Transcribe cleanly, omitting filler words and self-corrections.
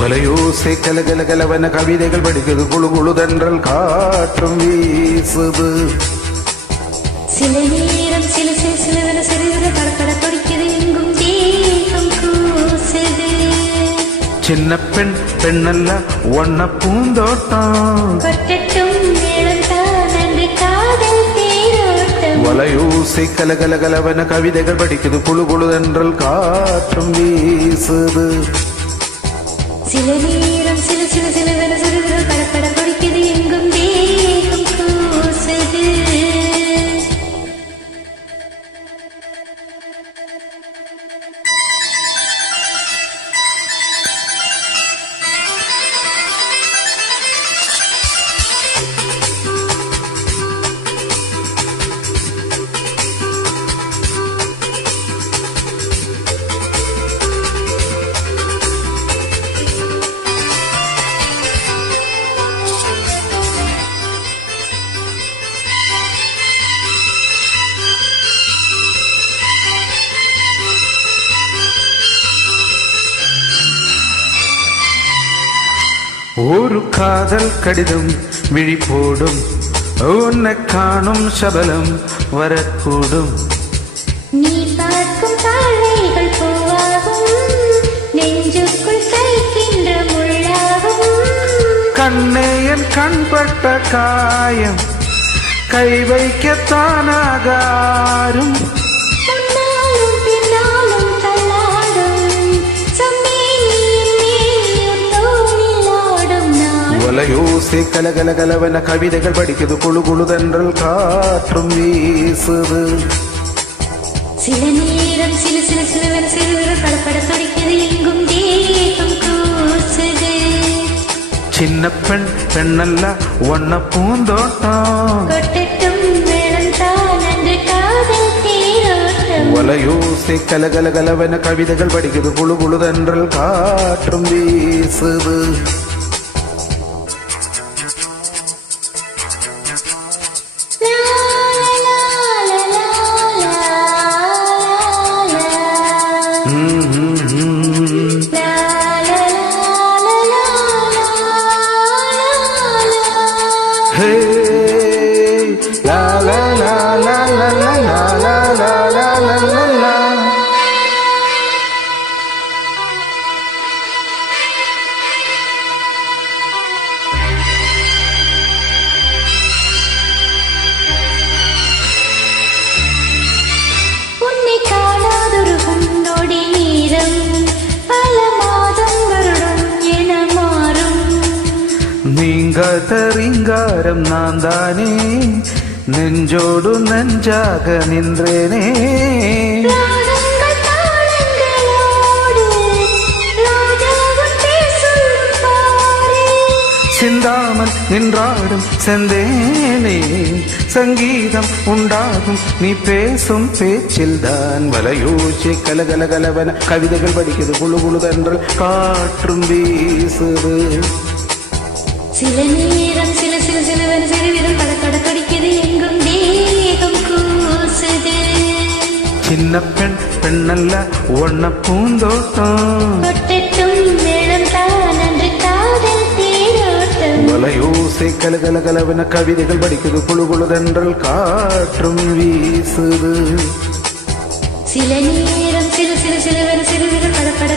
வலையோசை கலகல கலவன கவிதைகள் படிக்குது குழு குழுதென்றல் காற்றும் வீசுது சில நேரம் சில சில சிலவன சிறுவிர கடற்கட துடிக்குது எங்கும் தேகம் கூசுது சின்ன பெண் பெண்ணல்ல ஒன்ன பூந்தோட்டம் கொட்டட்டும் மேளம் தான் அன்று காதல் தேரோட்டம் வலையோசை கலகல கலவன கவிதைகள் படிக்குது குழு குழுதென்றல் காற்றும் வீசுது சில நேரம் சில சில சிலவன சிறுவிர கடற்கட துடிக்குது எங்கும் தேகம் கூசுது ஒரு காதல் கடிதம் விழி போடும் உன்னை காணும் சபலம் வரக்கூடும் நீ பார்க்கும் பார்வைகள் பூவாகும் நெஞ்சுக்குள் தைக்கின்ற முள்ளாகும் கண்ணே என் கண்பட்ட காயம் கை வைக்கத்தானாகாரும் முன்னாலும் பின்னாலும் தள்ளாடும் சம்மேனியின் தோளில் ஆடும் நாள் வலையோசை கலகல கலவன கவிதைகள் படிக்குது குழு குழுதென்றல் காற்றும் வீசுது சில நேரம் சில சில சிலவன சிறுவிர கடப்பட துடிக்குது எங்கும் தேகம் கூசுது சின்ன பெண் பெண்ணல்ல ஒன்ன பூந்தோட்டம் கொட்டட்டும் மேளம் தான் அன்று காதல் தேரோட்டம் வலையோசை கலகல கலவன கவிதைகள் படிக்குது குழு குழுதென்றல் காற்றும் வீசுது Hey, la la la la la la la la la la la la la. உன்னை காணாதொரு நொடி நேரம் பல மாதம் வருடம் என மாறும் நீங்காத ரீங்காரம் நான் தானே நெஞ்சோடு நெஞ்சாக நின்றேனே ராகங்கள் தாளங்களோடு ராஜாவும் பேசும் பாரு சிந்தாமல் நின்றாடும் செந்தேனே சங்கீதம் உண்டாகும் நீ பேசும் பேச்சில்தான் வலையோசை கலகல கலவன கவிதைகள் படிக்குது குழு குழுதென்றல் காற்றும் வீசுது சில நேரம் சில சில சிலவன சிறுவிரம் கடற்கட துடிக்குது எங்கும் தேகம் கூசுது சின்ன பெண் பெண்ணல்ல ஒன்ன பூந்தோட்டம் கொட்டட்டும் மேளம் தான் அன்று காதல் தேரோட்டம் வலையோசை கலகல கலவன கவிதைகள் படிக்குது குழு குழுதென்றல் காற்றும் வீசுது சில நேரம் சில சில சிலவன சிறுவிரம் கடற்கட